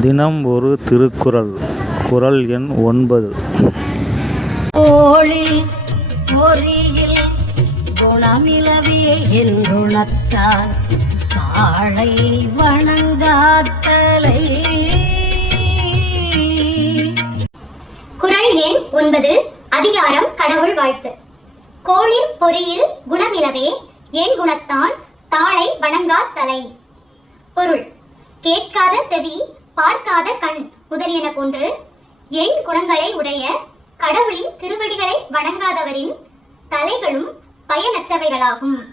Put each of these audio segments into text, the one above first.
தினம் ஒரு திருக்குறள். குறள் எண் ஒன்பது. கோழி பொறியில் குணமிலவே என்றுணத்தான் தாழை வணங்காத்தலை. குறள் எண் ஒன்பது அதிகாரம் கடவுள் வாழ்த்து. கோளின் பொறியில் குணமிலவே என் குணத்தான் தாளை வணங்கா தலை பொருள் கேட்காத செவி பார்க்காத கண் முதலியன போன்று எண் குணங்களை உடைய கடவுளின் திருவடிகளை வணங்காதவரின் தலைகளும் பயனற்றவைகளாகும்.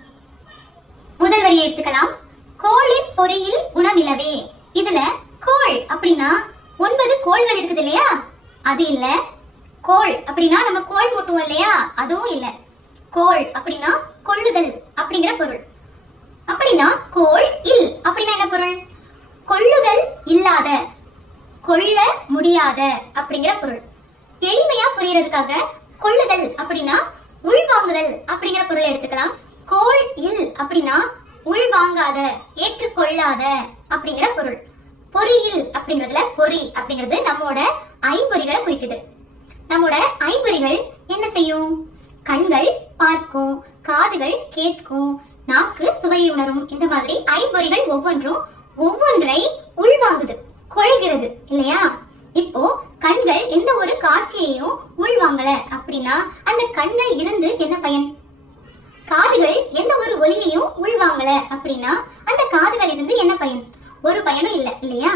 முதல் வரியை எடுத்துக்கலாம். கோழின் பொறியில் குணமிலவே. இதுல கோள் அப்படின்னா ஒன்பது கோள்கள் இருக்குது இல்லையா? அது இல்ல. கோள் அப்படின்னா நம்ம கோள் மூட்டுவோம் இல்லையா? அதுவும் இல்ல. கோள் அப்படின்னா கொள்ளுதல் அப்படிங்கிற பொருள். அப்படின்னா கோள் இல் அப்படின்னா என்ன பொருள்? கொள்ளுதல் இல்லாத கொள்ள முடியாத அப்படிங்கிற பொருள். எளிமையா புரியறதுக்காக கொள்ளுதல் அப்படின்னா உள்வாங்குதல் அப்படிங்கிற பொருள் எடுத்துக்கலாம். கோல் இல் அப்படின்னா உள்வாங்காத ஏற்றுக்கொள்ளாத அப்படிங்கிற பொருள். பொறியில் அப்படிங்கிறதுல பொறி அப்படிங்கிறது நம்மோட ஐம்பொறிகளை குறிக்குது. நம்மோட ஐம்பொறிகள் என்ன செய்யும்? கண்கள் பார்க்கும் காதுகள் கேட்கும் நாக்கு சுவையை உணரும். இந்த மாதிரி ஐம்பொறிகள் ஒவ்வொன்றும் ஒவ்வொன்றை உள்வாங்குது கொள்கிறது இல்லையா? இப்போ கண்கள் எந்த ஒரு காட்சியையும் உள்வாங்கல அப்படின்னா அந்த கண்கள் இருந்து என்ன பயன்? காதுகள் எந்த ஒரு ஒலியையும் உள்வாங்கல அப்படின்னா அந்த காதுகள் இருந்து என்ன பயன்? ஒரு பயனும் இல்லை இல்லையா?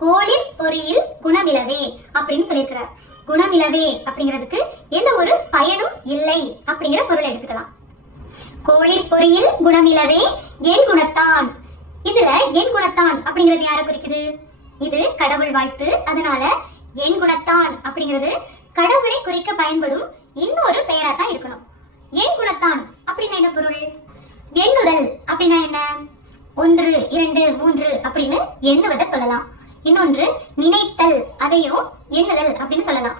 கோளின் பொறியில் குணவிலவே அப்படின்னு சொல்லியிருக்கிறார். குணவிலவே அப்படிங்கிறதுக்கு எந்த ஒரு பயனும் இல்லை அப்படிங்கிற பொருளை எடுத்துக்கலாம். கோளின் பொறியில் குணமிலவே என் குணத்தான்? இதுல என் குணத்தான் அப்படிங்கிறது யாரை குறிக்குது? இது கடவுள் வாழ்த்து. அதனால என் குணத்தான் அப்படிங்கிறது கடவுளை குறிக்க பயன்படும் இன்னொரு பெயரா தான் இருக்கணும். என் குணத்தான் அப்படின்னா என்ன பொருள்? எண்ணுதல் அப்படின்னா என்ன? ஒன்று இரண்டு மூன்று அப்படின்னு எண்ணுவதை சொல்லலாம். இன்னொன்று நினைத்தல். அதையும் எண்ணுதல் அப்படின்னு சொல்லலாம்.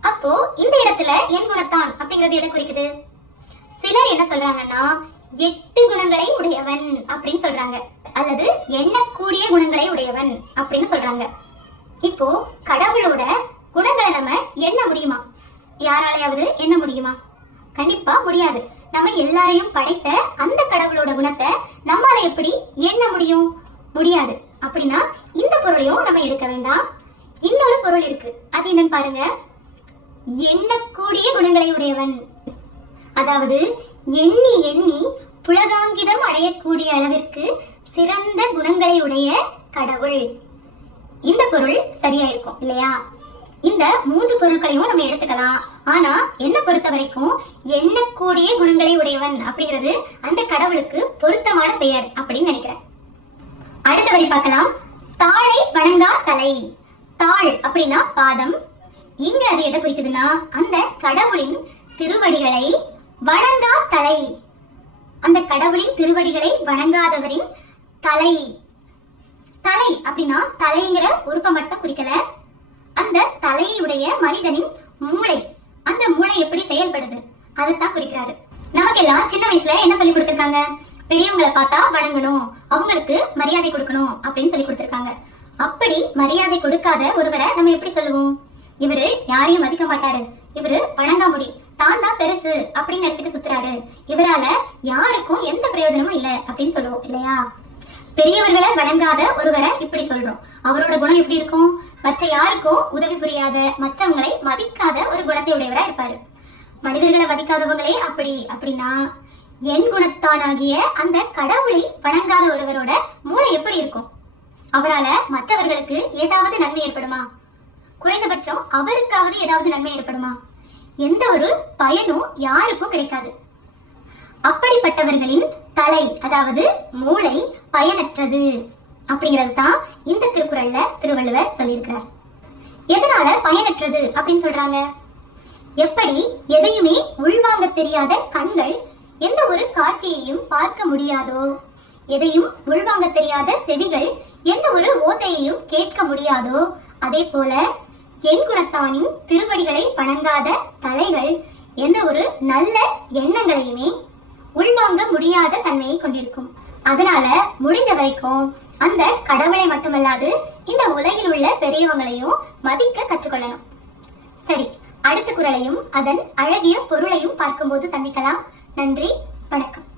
அப்போ இந்த இடத்துல என் குணத்தான் அப்படிங்கிறது எதை குறிக்குது? சிலர் என்ன சொல்றாங்கன்னா எட்டு குணங்களை உடையவன் அப்படின்னு சொல்றாங்க. அல்லது எண்ணக்கூடிய குணங்களை உடையவன் அப்படின்னு சொல்றாங்க. இப்போ கடவுளோட குணங்களை நம்ம எண்ண முடியுமா? யாராலையாவது எண்ண முடியுமா? கண்டிப்பா முடியாது. நம்ம எல்லாரையும் படைத்த அந்த கடவுளோட குணத்தை நம்மால எப்படி எண்ண முடியும்? முடியாது. அப்படின்னா இந்த பொருளையும் நம்ம எடுக்க வேண்டாம். இன்னொரு பொருள் இருக்கு. அது என்னன்னு பாருங்க. எண்ணக்கூடிய குணங்களை உடையவன். அதாவது எண்ணி எண்ணி புலகாங்கிதம் அடையக்கூடிய அளவிற்கு சிறந்த குணங்களை உடைய கடவுள். இந்த பொருள் சரியா இருக்கும் இல்லையா? இந்த மூன்று பொருட்களையும் நம்ம எடுத்துக்கலாம். ஆனா என்ன பொறுத்த வரைக்கும் எண்ணக்கூடிய குணங்களை உடையவன் அப்படிங்கிறது அந்த கடவுளுக்கு பொருத்தமான பெயர் அப்படின்னு நினைக்கிறேன். அடுத்த வரி பார்க்கலாம். தாளை வணங்கா தலை. தாள் அப்படின்னா பாதம். இங்க அது எதை குறிக்குதுன்னா அந்த கடவுளின் திருவடிகளை வணங்கா தலை. அந்த கடவுளின் திருவடிகளை வணங்காதவரின் தலை. தலை அப்படின்னா தலைங்கிற உறுப்பை மட்டும் குறிக்கல. அந்த தலையுடைய மனிதனின் மூளை. அந்த மூளை எப்படி செயல்படுது? அதைத்தான் குறிக்கிறாரு. நமக்கு எல்லாம் சின்ன வயசுல என்ன சொல்லி கொடுத்துருக்காங்க? பெரியவங்களை பார்த்தா வணங்கணும். அவங்களுக்கு மரியாதை கொடுக்கணும் அப்படின்னு சொல்லி கொடுத்துருக்காங்க. அப்படி மரியாதை கொடுக்காத ஒருவரை நம்ம எப்படி சொல்லுவோம்? இவரு யாரையும் மதிக்க மாட்டாரு. இவரு வணங்காமுடி. தான் தான் பெருசு அப்படின்னு நினைச்சிட்டு சுத்துறாரு. இவரால யாருக்கும் எந்த பிரயோஜனமும் இல்லை அப்படின்னு சொல்லுவோம் இல்லையா? பெரியவர்களை வணங்காத ஒருவரை இப்படி சொல்றோம். அவரோட குணம் எப்படி இருக்கும்? மற்ற யாருக்கும் உதவி புரியாத மற்றவங்களை மதிக்காத ஒரு குணத்தை உடையவரா இருப்பாரு. மனிதர்களை மதிக்காதவங்களே அப்படி அப்படின்னா என் குணத்தானாகிய அந்த கடவுளை வணங்காத ஒருவரோட மூளை எப்படி இருக்கும்? அவரால மற்றவர்களுக்கு ஏதாவது நன்மை ஏற்படுமா? குறைந்தபட்சம் அவருக்காவது ஏதாவது நன்மை ஏற்படுமா? எந்த ஒரு பயனும் யாருக்கும் கிடைக்காது. அப்படிப்பட்டவர்களின் தலை அதாவது மூளை பயனற்றது அப்படிங்கிறது தான் இந்த திருக்குறள்ல திருவள்ளுவர் சொல்லியிருக்கிறார். எதனால பயனற்றது அப்படின்னு சொல்றாங்க? எப்படி எதையுமே உள்வாங்க தெரியாத கண்கள் எந்த ஒரு காட்சியையும் பார்க்க முடியாதோ எதையும் உள்வாங்க தெரியாத செவிகள் எந்த ஒரு ஓசையையும் கேட்க முடியாதோ அதே போல என் குணத்தானின் திருவடிகளை வணங்காத தலைகள் எந்த ஒரு நல்ல எண்ணங்களையுமே உள்வாங்க முடியாத தன்மையை கொண்டிருக்கும். அதனால முடிஞ்ச வரைக்கும் அந்த கடவுளை மட்டுமல்லாது இந்த உலகில் உள்ள பெரியவங்களையும் மதிக்க கற்றுக்கொள்ளணும். சரி அடுத்த குரலையும் அதன் அழகிய பொருளையும் பார்க்கும்போது சந்திக்கலாம். நன்றி வணக்கம்.